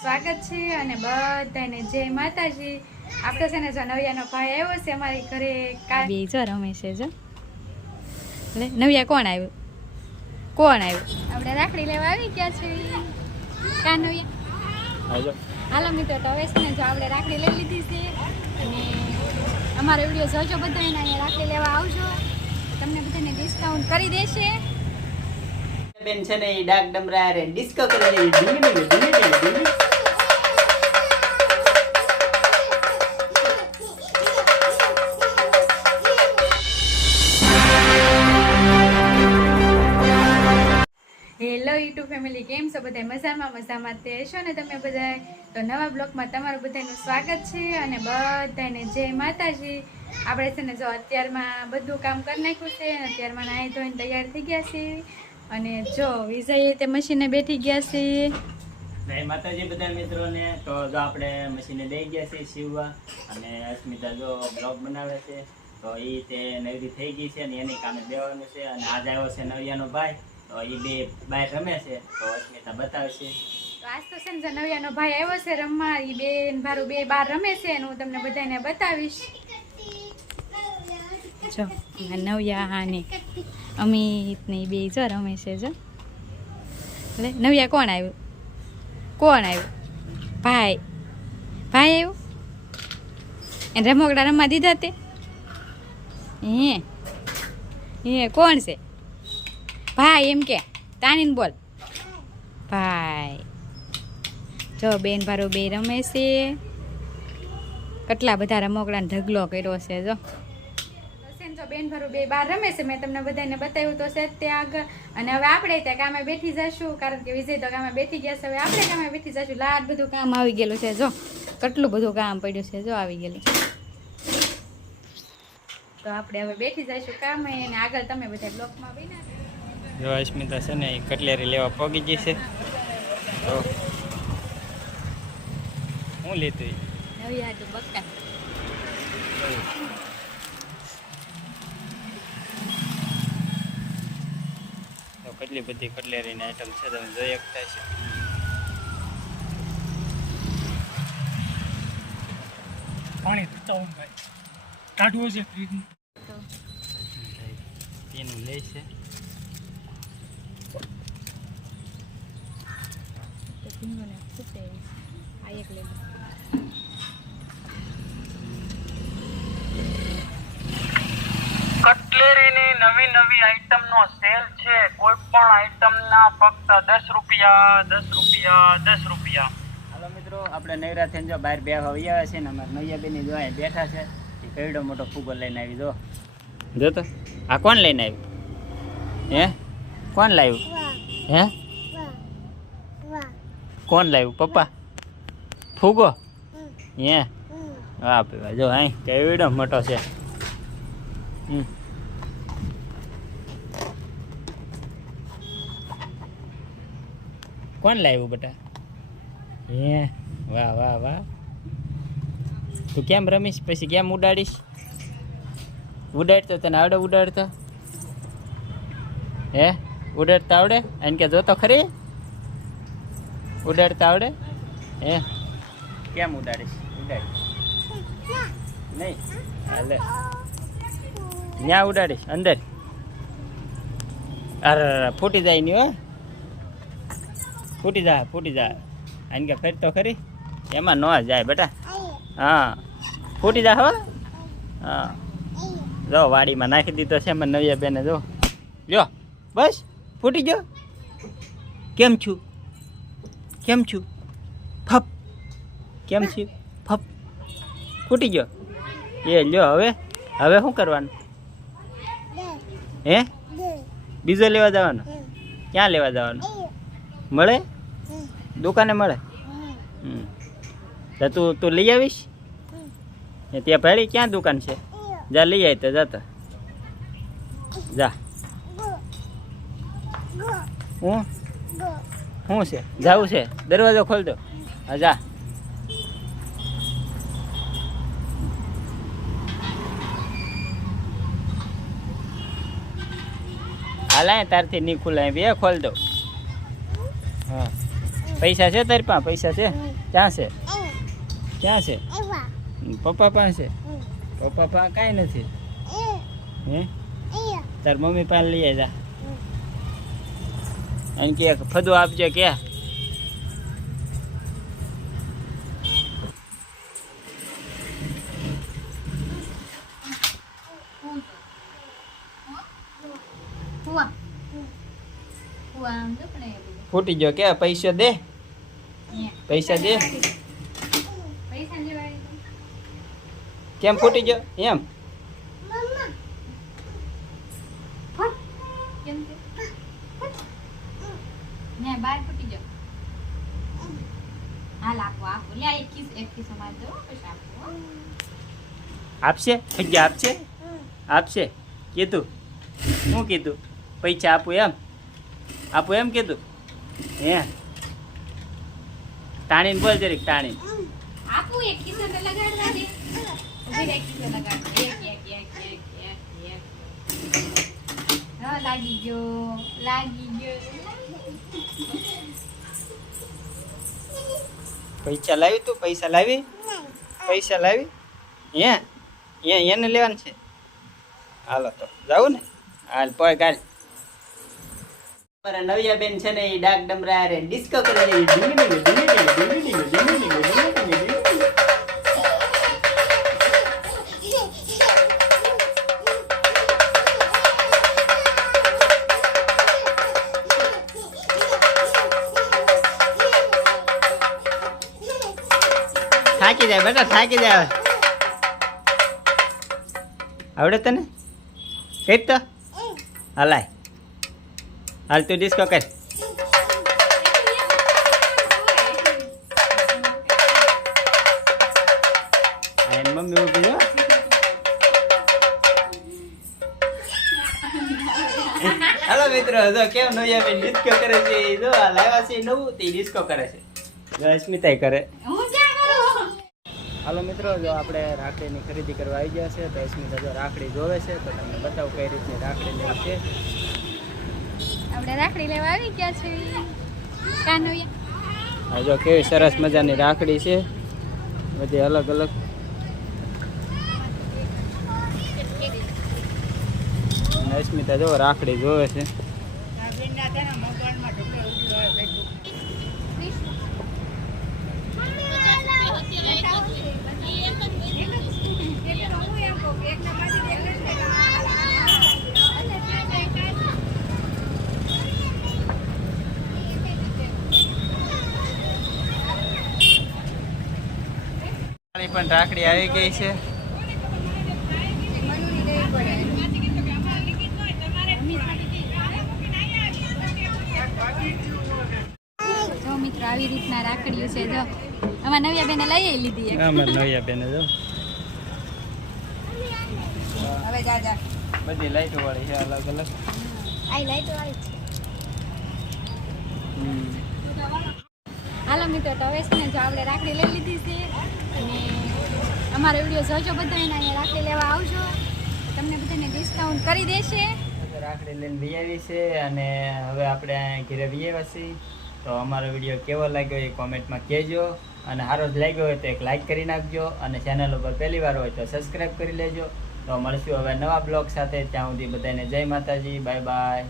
સ્વાગત છે અને બધાને જય માતાજી. આપણે છે ને જો નવિયાનો ભાઈ આવ્યો છે અમારી ઘરે બે જો રમે છે જો. લે નવિયા કોણ આવ્યું? કોણ આવ્યું? આપણે રાખડી લેવા આવી ગયા છે. કા નવિયા? હાલો. મિત્રો તો હવે છે ને જો આપણે રાખડી લઈ લીધી છે અને અમારો વીડિયો જોજો બધા એને અહીંયા રાખડી લેવા આવજો. તમને બધાને ડિસ્કાઉન્ટ કરી દેશે. બેન છે ને એ ડાક ડમરા રે ડિસ્કો કરી યુટ્યુબ ફેમિલી કેમ છો? બધા મજામાં મજામાં તે છો ને તમે બધા તો નવા બ્લોગમાં તમારું બધાનું સ્વાગત છે અને બધાને જય માતાજી. આપણે છે ને જો અત્યારમાં બધું કામ કરી નાખ્યું છે અને અત્યારમાં નાહી ધોઈને તૈયાર થઈ ગયા છે. અને જો વિજય તે મશીને બેઠી ગયા છે. જય માતાજી બધા મિત્રોને, તો જો આપણે મશીને દઈ ગયા છે શિવવા અને અસ્મિતા જો બ્લોગ બનાવે છે, તો એ તે નવી થઈ ગઈ છે અને એની કામે દેવાનું છે અને આજે આવ્યો છે નવિયાનો ભાઈ. તો બે ભાઈ આવ્યો છે રમવા એ બેન ભારું બે બહાર રમે છે અને હું તમને બધાને બતાવીશ. જો નવ્યા ને અમિત ને બે જો રમે છે, જો. એટલે નવ્યા કોણ આવ્યું? કોણ આવ્યું? ભાઈ. ભાઈ આવ્યું? એને રમકડા રમવા દીધા તે? હે? હે, કોણ છે? ભાઈ, એમ કે. તાનીને બોલ. ભાઈ. જો બેન ભારો બે રમે છે. કેટલા બધા રમકડાને ઢગલો કર્યો છે, જો. જો બેન ભારો બે બાર રમે છે, મેં તમને બધાને બતાવ્યું તો છે જ તે આગળ. અને હવે આપણે ત્યાં કામે બેઠી જશું, કારણ કે વિજય તો કામે બેઠી ગયા છે. હવે આપણે કામે બેઠી જશું. લાટ બધું કામ આવી ગયેલું છે, જો. કેટલું બધું કામ પડ્યું છે, જો, આવી ગયેલું. તો આપણે હવે બેઠી જઈશું કામે, અને આગળ તમે બધા બ્લોકમાં બન્યા જો અસ્મિતા છે ને એ કટલેરી લેવા પગી ગઈ છે. તો હું લેતું તો કેટલી બધી કટલેરીની આઈટમ છે તમે જોઈ શકતા છે પાણી પીતા ભાઈ. કાઢવો છે પીનું લે છે. ભીંગોને ખૂટે આ એક લઈ કટલેરીની નવી નવી આઈટમનો સેલ છે. કોઈ પણ આઈટમના ફક્ત દસ રૂપિયા દસ રૂપિયા દસ રૂપિયા. હાલો મિત્રો આપણે નૈરા થઈને જો બહાર બે આવી આવ્યા છે ને અમારે નૈયા બેની જો બેઠા છે. એ કઈડો મોટો ફૂગો લઈને આવી દો જો. તો આ કોણ લઈને આવ્યું? હે? કોણ લાવ્યું? હે? કોણ લાવ્યું? પપ્પા? ફૂગો? હે? હા ભાઈ જો અહીં કેવડો મોટો છે. હમ. કોણ લાવ્યું બેટા? હે? વાહ વાહ વાહ. તું કેમ રમીશ? પછી કેમ ઉડાડીશ? ઉડાડતો તને આવડે ઉડાડતો? હે? ઉડાડતા આવડે? એને કે જોતો ખરી? ઉડાડતા આવડે? હે? કેમ ઉડાડીશ? ઉડાડીશ નહીં. હાલે. ન્યા ઉડાડીશ, અંદર. અરે ફૂટી જાય નહીં હો. ફૂટી જાય, ફૂટી જા આને કે ફેર તો ખરી? એમાં ન જાય બેટા. હા. ફૂટી જાય, હો. હા. જો, વાડીમાં નાખી દીધો છે મને નવી બેને, જો. જો બસ. ફૂટી ગયો? કેમ છું? કેમ છું ફપ. કેમ છું ફપ. ફૂટી ગયો. એ લ્યો હવે? હવે શું કરવાનું? હે? બીજો લેવા જવાનો? ક્યાં લેવા જવાનું? મળે? દુકાને મળે? હમ. તો તું તું લઈ આવીશ? ત્યાં ભાઈ ક્યાં દુકાન છે? જા લઈ આવી તો જતા જા. હું? શું છે? જવું છે. દરવાજો ખોલ દો. જા. હાલાય તારથી નહીં ખુલાય બે ખોલ દો. હા. પૈસા છે તારી પાસે? પૈસા છે? ક્યાં છે? ક્યાં છે? પપ્પા પાસે પપ્પા પાસે કાંઈ નથી. હે? તાર મમ્મી પાસે લઈ જા. અને કે ફદો આપજો કે. ફૂટી ગયો કે? પૈસા દે. પૈસા દે. કેમ ફૂટી ગયો? એમ. ને બહાર ફૂટી જાવ હાલ આપો આપો. લે એક કિસ એક કિસ્સો માર દો પછી આપો આપશે? પૈસા આપશે? આપશે? કીધું? શું કીધું? પૈસા આપું એમ? આપું એમ કીધું? હે? તાણીને બોલ જરીક તાણી આપું એક કિસ્સો તો લગાડવા દે. ઊભી એક કિસ્સો લગાડ એક એક એક એક એક એક. હા લાગી ગયો લાગી ગયો. પૈસા લાવી તું? પૈસા લાવી? પૈસા લાવી? હે? હે એને લેવાનું છે? હાલો તો જાવું ને? હાલ પોય કાલ મારા નવિયા બેન છે ને એ ડાક ડમરા ડિસ્કો કરે થાકી જાય, બેટા, થાકી જાય. આવડે તને? કઈ તો? હલાય હાલ તું ડિસ્કો કર. મમ્મી ઊભી હો. હાલો મિત્રો, જો કેમ નવી બેન ડિસ્કો કરે છે, જો લાવ્યા છે, નવું તે ડિસ્કો કરે છે. ક્યાં કરું. હાલો મિત્રો જો આપણે રાખડીની ખરીદી કરવા આવી ગયા છે તો અસ્મિતા જો રાખડી જોવે છે તો તમને બતાવું કઈ રીતની રાખડી લેવી છે. આપણે રાખડી લેવા આવી ગયા છે. કાનોયા જો કેવી સરસ મજાની રાખડી છે. બધી અલગ અલગ. અસ્મિતા જો રાખડી જોવે છે. પણ રાખડી આવી ગઈ છે. જો મિત્રો આવી રીતના રાખડીઓ છે. જો અમારા નવ્યા બેને લઈ લીધી અમાર નવિયા બેન જો. હવે જા જા. બધી લાઈટો વાળી છે અલગ અલગ. આઈ લાઈટ વાળી છે. હાલો મિત્રો તો હવે છે ને જો આપણે રાખડી લઈ લીધી છે અને અમારો વીડિયો જોજો બધા એના રાખડી લેવા આવજો. તમને બધાને ડિસ્કાઉન્ટ કરી દેશે. રાખડી લઈને લઈ આવી છે અને હવે આપણે ઘરે લઈ છીએ. તો અમારો વીડિયો કેવો લાગ્યો એ કોમેન્ટમાં કહેજો. અને સારો જ લાગ્યો હોય તો એક લાઇક કરી નાખજો અને ચેનલ ઉપર પહેલી વાર હોય તો સબસ્ક્રાઈબ કરી લેજો. તો મળશું હવે નવા બ્લોગ સાથે. ત્યાં સુધી બધાને જય માતાજી. Bye bye